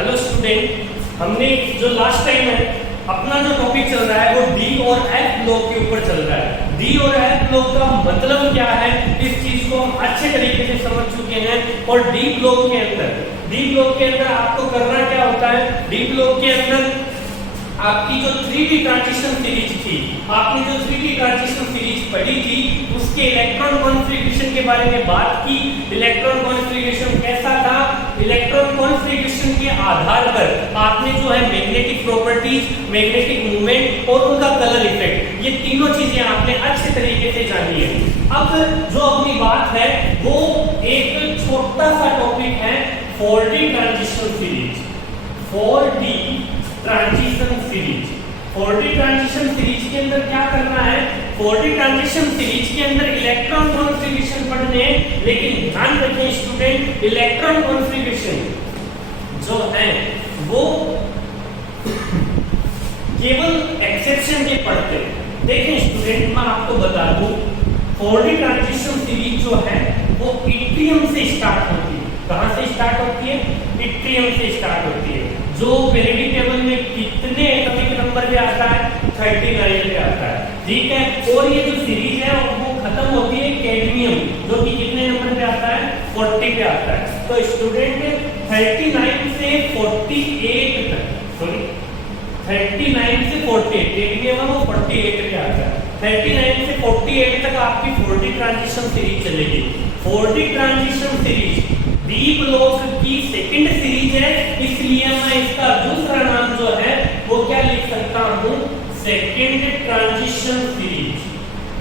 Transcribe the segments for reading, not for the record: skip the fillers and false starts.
Hello student, हमने जो last time है अपना जो टॉपिक चल रहा है वो डी और एफ ब्लॉक के ऊपर चल रहा है। डी और एफ ब्लॉक का मतलब क्या है, इस चीज को हम अच्छे तरीके से समझ चुके हैं। और डी ब्लॉक के अंदर आपको करना क्या होता है, डी ब्लॉक के अंदर आपकी जो 3D ट्रांजिशन सीरीज थी, आपने जो 3D ट्रांजिशन सीरीज पढ़ी थी उसके इलेक्ट्रॉन कॉन्फ़िगरेशन के बारे में बात की। इलेक्ट्रॉन कॉन्फ़िगरेशन कैसा था, इलेक्ट्रॉन कॉन्फ़िगरेशन के आधार पर आपने जो है मैग्नेटिक प्रॉपर्टीज, मैग्नेटिक मूवमेंट और उनका कलर इफेक्ट, ये तीनों चीजें आपने अच्छे तरीके से जानी है। अब जो अपनी बात है वो एक छोटा सा टॉपिक है 4D transition series. 4D transition series, 4D transition series के अंदर क्या करना है, 4D ट्रांजिशन सीरीज के अंदर इलेक्ट्रॉन कॉन्फ़िगरेशन पढ़ने, लेकिन ध्यान रखें स्टूडेंट, इलेक्ट्रॉन कॉन्फ़िगरेशन जो है वो केवल एक्सेप्शन के पढ़ते हैं। देखें स्टूडेंट, मैं आपको बता दूं 4D ट्रांजिशन सीरीज जो है वो इट्रियम से स्टार्ट होती है। कहां से स्टार्ट होती है, इट्रियम से स्टार्ट होती है, जो पीरियोडिक टेबल में कितने एटॉमिक नंबर पे आता है, 39 पे आता है, ठीक है। और ये जो सीरीज है वो खत्म होती है कैडमियम, जो कि कितने नंबर पे आता है, 40 पे आता है। तो स्टूडेंट 39 से 48 तक, सॉरी 39 से 48, कैडमियम वो 48 पे आता है, 39 से 48 तक आपकी 4D ट्रांजिशन सीरीज चलेगी। 4D transition series D block की सेकंड सीरीज है, इसलिए मैं इसका दूसरा नाम जो है वो क्या लिख सकता हूं, सेकंड ट्रांजिशन सीरीज।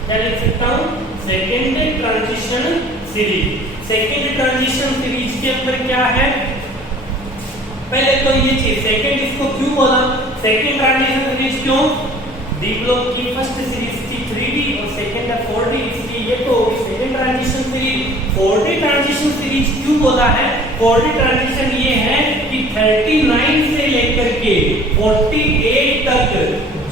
क्या लिख सकता हूं, second transition series. Second transition series के अंदर क्या है, पहले तो ये चीज सेकंड, इसको क्यों बोला सेकंड ट्रांजिशन सीरीज, क्यों, डी ब्लॉक की फर्स्ट सीरीज थी 3D और सेकंड है 4D, इसलिए ये तो होगी second transition series. 4D transition series क्यों बोला है, 4D ट्रांजिशन ये है कि 39 से लेकर के 48 तक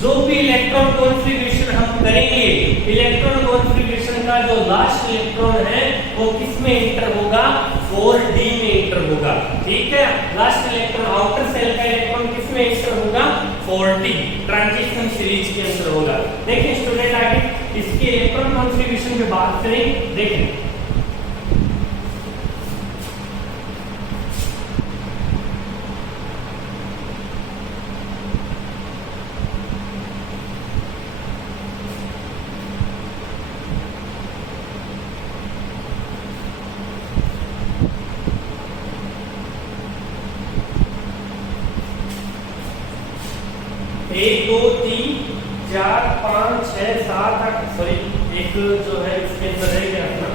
जो भी इलेक्ट्रॉन कॉन्फ़िगरेशन हम करेंगे, इलेक्ट्रॉन कॉन्फ़िगरेशन का जो लास्ट इलेक्ट्रॉन है वो किस में एंटर होगा, 4D में एंटर होगा, ठीक है। लास्ट इलेक्ट्रॉन, आउटर सेल का इलेक्ट्रॉन किस में एंटर होगा, 4D ट्रांजिशन सीरीज के अंदर होगा। देखिए स्टूडेंट, आगे इसके इलेक्ट्रॉन कॉन्फ़िगरेशन पे बात करें। देखें एक दो तीन चार पाँच छह सात आठ, सॉरी एक जो है इसके अंदर रह गया अपना,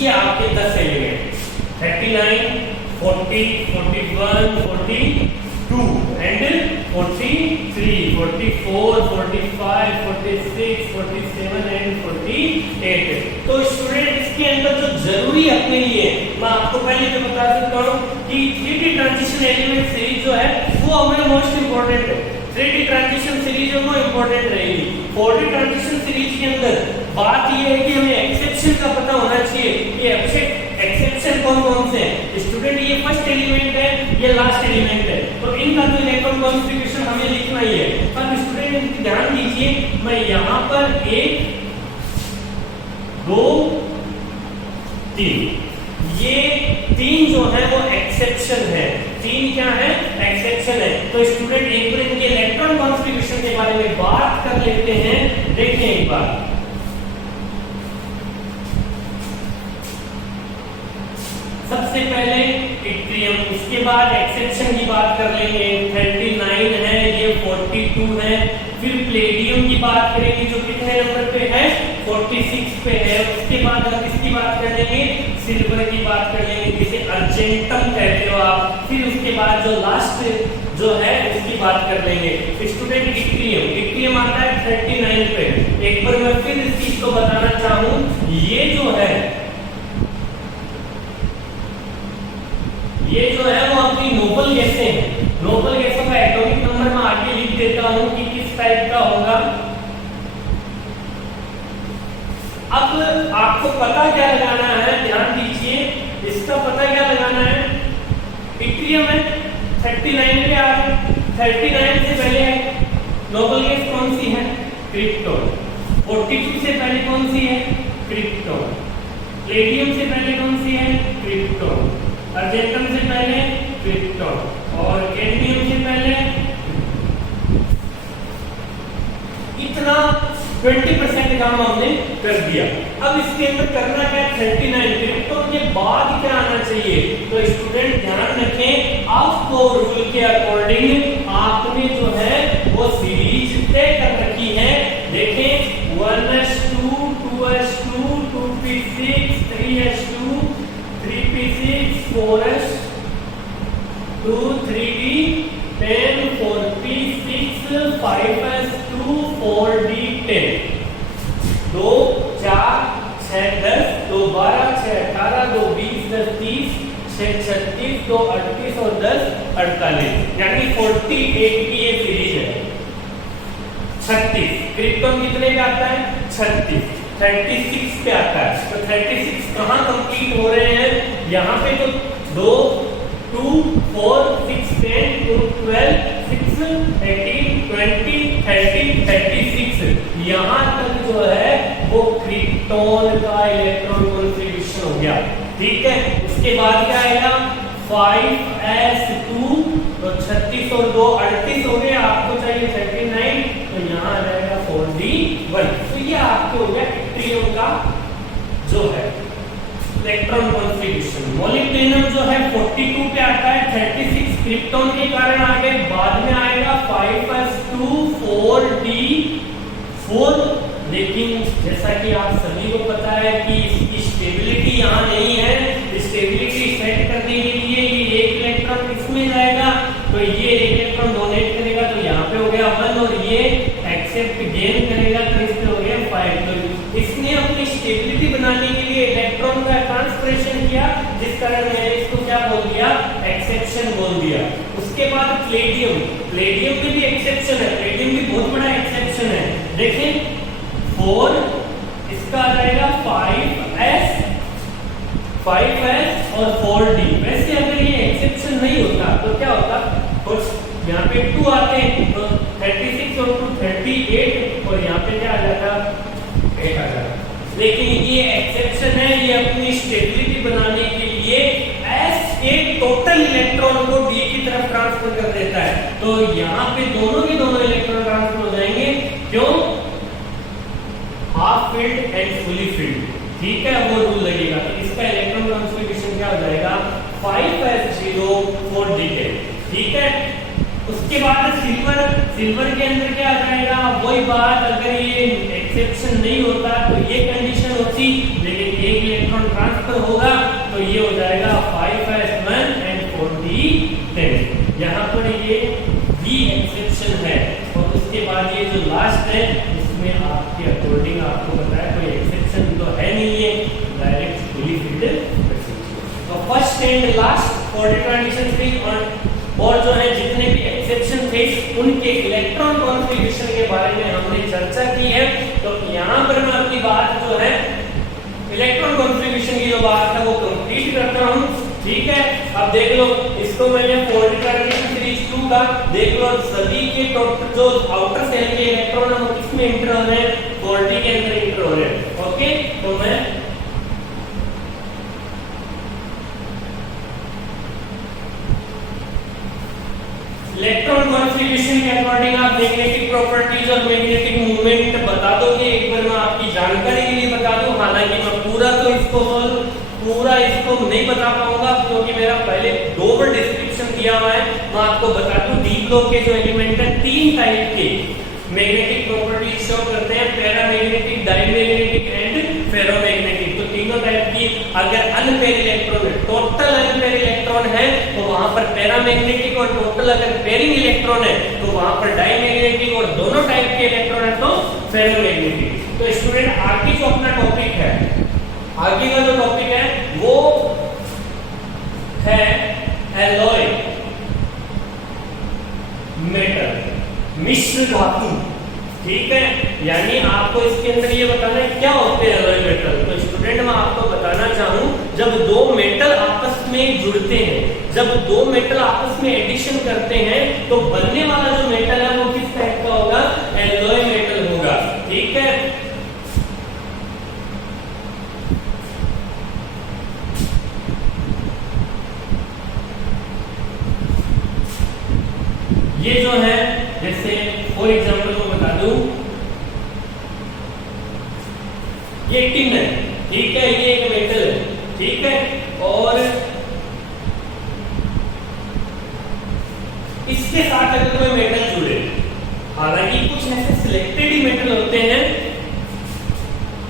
ये आपके 10 एलिमेंट 39, 40, 41, 42 एंड 43, 44, 45, 46, 47 एंड 48। तो स्टूडेंट इसके अंदर जो जरूरी अपने लिए, मैं आपको पहले भी बता सकता हूँ कि 3D ट्रांजिशन एलिमेंट सीरीज जो है वो हमें मोस्ट इंपोर्टेंट है। 3D ट्रांजिशन सीरीज वो इंपोर्टेंट रहेगी। 4D ट्रांजिशन सीरीज के अंदर बात ये है कि हमें एक्सेप्शन का पता होना चाहिए कि एक्सेप्शन कौन कौन से हैं। स्टूडेंट ये फर्स्ट एलिमेंट है, ये लास्ट एलिमेंट है, तो इनका जो इलेक्ट्रॉन कॉन्फ़िगरेशन हमें लिखना ही है। अब स्टूडेंट ध्यान दीजिए, मैं यहाँ पर 1 2 3, ये 3 जो है वो एक्सेप्शन है। 3 क्या है, एक्सेप्शन है। तो स्टूडेंट एक बार इनके इलेक्ट्रॉन कॉन्फ़िगरेशन के बारे में बात कर लेते हैं। देखें एक बार, सबसे पहले इट्रियम, इसके बाद एक्सेप्शन की बात कर लेंगे, 39 है, ये 42 है। फिर प्लेडियम की बात करेंगे जो कितने नंबर पे है, 46 पे है। उसके बाद हम किसकी बात कर लेंगे, सिल्वर की बात कर लेंगे, जिसे अर्जेंटम कहते हो आप। फिर उसके बाद जो लास्ट जो है उसकी बात कर लेंगे स्टूडेंट, इट्रियम आता है 39 पे। एक बार मैं फिर इस चीज को बताना चाहूँ, ये जो है ये जो है वो अपनी नोबल गैसें हैं, नोबल गैसें देता हूं कि किस टाइप का होगा। अब आपको पता क्या लगाना है, ध्यान दीजिए, इसका पता क्या लगाना है। इट्रियम है 39 पे आ रहा है, 39 से पहले है नोबल गैस कौन सी है, क्रिप्टोन। 42 से पहले कौन सी है, क्रिप्टोन। प्लेटियम से पहले कौन सी है, क्रिप्टोन। अर्जेंटम से पहले क्रिप्टोन और कैडमियम से पहले इतना 20% काम हमने कर दिया। अब इसके अंदर करना क्या, 39 क्रिप्टोन के बाद क्या आना चाहिए। तो स्टूडेंट ध्यान रखें, आपको रूल के अकॉर्डिंग आपने जो है वो सीरीज तय कर रखी है। देखें 1s2 2s2 2p6 3s2 3p6 4s2 3d10 4p6 5s2 4d10 2 4 6 10 2 12 6 18 2 20 10 30 6 36 2 38 और 10 48 यानी 48 की ये सीरीज है। 36 क्रिप्टोन कितने पे आता है, 36 36 पे आता है। तो 36 कहाँ कंप्लीट हो रहे हैं, यहाँ पे तो 2 2 4 6 10 2 12 6 18 20 30 36 यहाँ तक जो है वो क्रिप्टोन का इलेक्ट्रॉन कॉन्फ़िगरेशन हो गया। ठीक है, उसके बाद क्या आएगा 5s2 तो 36 और 2 38 हो गए, आपको चाहिए 39 तो यहाँ आ जाएगा 4d1। तो ये आपके हो गया इट्रियम का जो है इलेक्ट्रॉन कॉन्फ़िगरेशन। मॉलिब्डेनम जो है 42 पे आता है, 36 क्रिप्टोन के कारण आ गए, बाद में आएगा 5s2 4d4। लेकिन जैसा कि आप सभी को पता है कि इसकी स्टेबिलिटी यहाँ नहीं है। स्टेबिलिटी सेट करने के लिए ये एक इलेक्ट्रॉन इसमें जाएगा तो ये एक इलेक्ट्रॉन डोनेट करेगा तो यहाँ पे हो गया 1 और ये एक्सेप्ट गेन करेगा तो इस पे हो गया 5। तो इसने अपनी स्टेबिलिटी बनाने के लिए इलेक्ट्रॉन का ट्रांसफरेशन किया, जिस कारण मैंने इसको क्या बोल दिया, एक्सेप्शन बोल दिया। उसके बाद प्लेटियम, प्लेटियम में भी एक्सेप्शन है, प्लेटियम भी बहुत बड़ा एक्सेप्शन है। देखें 4 इसका आ जाएगा 5s और 4d। वैसे अगर ये एक्सेप्शन नहीं होता तो क्या होता, कुछ यहाँ पे 2 आते हैं तो 36 और 2 38 और यहाँ पे क्या आ जाता 8 आ जाता। लेकिन ये एक्सेप्शन है, ये अपनी स्टेबिलिटी बनाने के लिए s के टोटल इलेक्ट्रॉन को d की तरफ ट्रांसफर कर देता है। तो यहाँ पे दोनों के दोनों इलेक्ट्रॉन ट्रांसफर हो जाएंगे, क्यों, half field and fully field. ठीक है, वो रूल लगेगा। तो इसका इलेक्ट्रॉन कॉन्फ़िगरेशन क्या हो जाएगा 5s0 4d10। ठीक है, उसके बाद सिल्वर, सिल्वर के अंदर क्या आ जाएगा, वही बात, अगर ये एक्सेप्शन नहीं होता तो ये कंडीशन होती, लेकिन एक इलेक्ट्रॉन ट्रांसफर होगा तो ये हो जाएगा 5s1 एंड 4d10। यहाँ पर ये भी एक्सेप्शन है। और उसके बाद ये जो लास्ट है इसमें आपके अकॉर्डिंग आपको बताया कोई एक्सेप्शन तो है नहीं है, डायरेक्ट फुली फिल्ड। तो first and last quadratic condition थी और जो है जितने भी एक्सेप्शन थे उनके इलेक्ट्रॉन कॉन्फ़िगरेशन के बारे में हमने चर्चा की है। तो यहाँ पर मैं अपनी बात जो है इलेक्ट्रॉन कॉन्फ़िगरेशन की जो बात है वो कंप्लीट करता हूँ। ठीक है, अब देख लो, इसको मैंने क्वाड्रेटिक कंडीशन सीरीज 2 का देख लो, सभी के टोटल जो आउटर सेल के इलेक्ट्रॉन है वो किसमें इंटर हो रहे हैं, 4d के अंदर इंटर हो रहे हैं। ओके, तो मैं इलेक्ट्रॉन कॉन्फ़िगरेशन के अकॉर्डिंग आप मैग्नेटिक प्रॉपर्टीज और मैग्नेटिक मूवमेंट बता दोगे। एक बार मैं आपकी जानकारी के लिए बता दूं, हालांकि मैं पूरा इसको नहीं बता पाऊंगा क्योंकि मेरा पहले 2 बार डिस्क्रिप्शन दिया हुआ है। मैं आपको बता दूं डी ब्लॉक के जो एलिमेंट है 3 टाइप के मैग्नेटिक प्रॉपर्टीज शो करते हैं, पैरामैग्नेटिक, डायमैग्नेटिक एंड फेरोमैग्नेटिक। तो तीनों टाइप की अगर अनपेयर इलेक्ट्रॉन है, टोटल अनपेयर इलेक्ट्रॉन है तो वहां पर पैरामैग्नेटिक, और टोटल अगर पेयरिंग इलेक्ट्रॉन है तो वहां पर डायमैग्नेटिक, और दोनों टाइप के इलेक्ट्रॉन है तो फेरोमैग्नेटिक। तो स्टूडेंट आगे जो अपना टॉपिक है, आगे का जो टॉपिक है वो है एलॉय मेटल। मिश्र धातु, ठीक है। यानी आपको इसके अंदर ये बताना है क्या होते हैं एलॉय मेटल। तो स्टूडेंट मैं आपको बताना चाहूं, जब दो मेटल आपस में जुड़ते हैं, जब दो मेटल आपस में एडिशन करते हैं, तो बनने वाला जो मेटल है वो किस टाइप का होगा, एलॉय मेटल होगा, ठीक है। ये जो है, जैसे फॉर एग्जांपल मैं बता दूं, ये टिन है, ठीक है, ये एक मेटल है, ठीक है, और इसके साथ अगर कोई मेटल जुड़े, हालांकि कुछ ऐसे सिलेक्टेड ही मेटल होते हैं,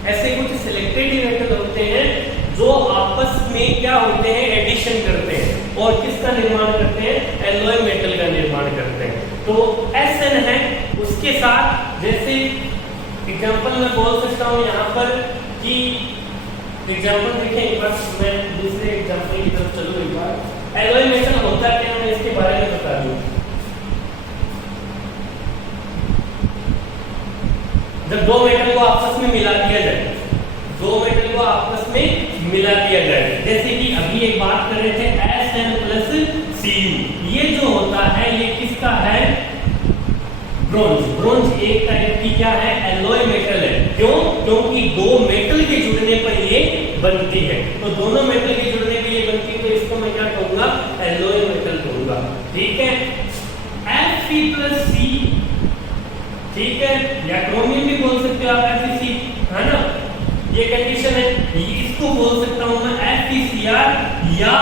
ऐसे कुछ सिलेक्टेड ही मेटल होते हैं जो आपस में क्या होते हैं, एडिशन करते हैं और किसका निर्माण करते हैं, एलॉय मेटल का निर्माण करते हैं। तो SN है, उसके साथ जैसे एग्जांपल मैं बोल सकता हूं यहां पर कि एग्जांपल देखें एक बार, मैं दूसरे एग्जांपल की तरफ चलूं एक बार। एलॉय मेटल होता क्या है, मैं इसके बारे में बता दूं। जब दो मेटल को आपस में मिला दिया जाए, दो मेटल को आपस में मिला दिया जाए, जैसे कि अभी एक बात कर रहे थे SN प्लस Cu, ये जो होता है ये किसका है, ब्रोंज। ब्रोंज एक टाइप की क्या है, एलॉय मेटल है। क्यों, क्योंकि दो मेटल के जुड़ने पर ये बनती है। तो दोनों मेटल के जुड़ने पर ये बनती है, तो इसको मैं क्या कहूंगा, एलॉय मेटल कहूंगा, ठीक है। Fe प्लस C, ठीक है, या क्रोमियम भी बोल सकते हो आप, Fe, है ना, ये कंडीशन है। इसको बोल सकता हूं मैं FeCr या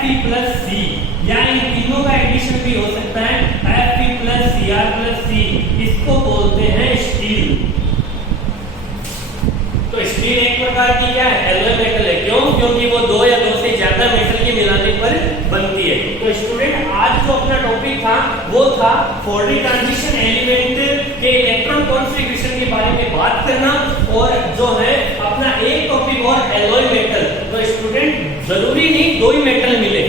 Fe प्लस C, या इन तीनों का एडिशन भी हो सकता है, Fe plus Cr plus C। इसको बोलते हैं स्टील। तो स्टील एक प्रकार की क्या है, एलॉय मेटल है। क्यों, क्योंकि वो दो या दो से ज्यादा मेटल के मिलाने पर बनती है। तो स्टूडेंट आज जो अपना टॉपिक था वो था फोल्डी ट्रांजिशन एलिमेंट के इलेक्ट्रॉन कॉन्फ़िगरेशन के बारे में बात करना, और जो है अपना एक टॉपिक और एलॉय मेटल। तो स्टूडेंट जरूरी नहीं दो ही मेटल मिले,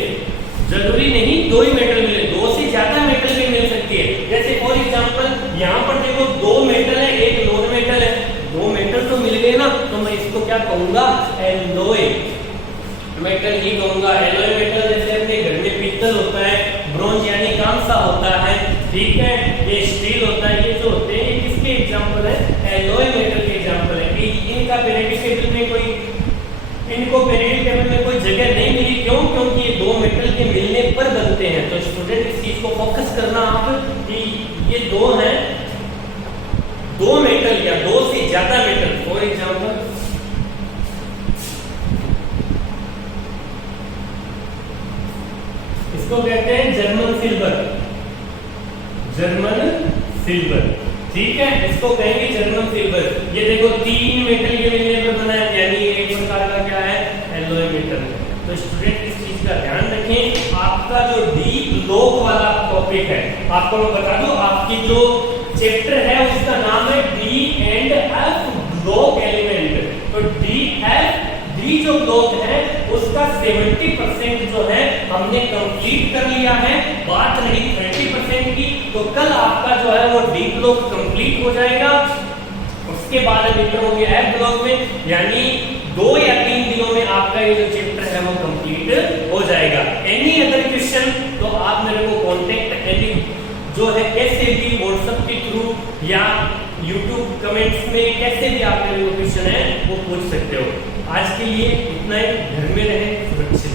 जरूरी नहीं दो ही मेटल मिले, दो से ज्यादा मेटल भी मिल सकती है। जैसे फॉर एग्जांपल यहाँ पर देखो दो मेटल है, एक नॉन मेटल है, दो मेटल तो मिल गए ना, तो मैं इसको क्या कहूंगा, एलॉय मेटल ही कहूंगा। एलॉय मेटल जैसे अपने घर में पीतल होता है, ब्रोंज यानी कांसा होता है, ठीक है, ये स्टील होता है, ये जो होते हैं ये किसके एग्जांपल है, एलॉय मेटल के एग्जांपल है। इनका पीरियोडिक टेबल में कोई, इनको पीरियोडिक टेबल में कोई जगह नहीं मिली। क्यों, क्योंकि ये दो मेटल के मिलने पर बनते हैं। तो स्टूडेंट इस चीज को फोकस करना आप कि ये दो हैं, दो मेटल या दो से ज्यादा मेटल। फॉर एग्जांपल इसको कहते हैं जर्मन सिल्वर, जर्मन सिल्वर, ठीक है, इसको कहेंगे जर्मन सिल्वर। ये देखो तीन मेटल के मिलने पर बना है, यानी ये एक प्रकार का क्या है, एलॉय मेटल। तो स्टूडेंट इस चीज का ध्यान रखें। आपका जो डीप लॉक वाला टॉपिक है, आपको मैं बता दूं, आपकी जो चैप्टर है उसका नाम है D and F lock element. तो डी जो ब्लॉक है उसका 70% जो है हमने कंप्लीट कर लिया है, बात रही 20% की। तो कल आपका जो है वो डी ब्लॉक कंप्लीट हो जाएगा। उसके बाद हम इंटर होंगे एफ ब्लॉक में, यानी 2 या 3 दिनों में आपका ये जो चैप्टर है वो कंप्लीट हो जाएगा। एनी अदर क्वेश्चन तो आप मेरे को कांटेक्ट एनी जो है कैसे भी व्हाट्सएप के थ्रू या यूट्यूब कमेंट्स में कैसे भी आप मेरे को क्वेश्चन है वो पूछ सकते हो। आज के लिए इतना ही, घर में रहें, सुरक्षित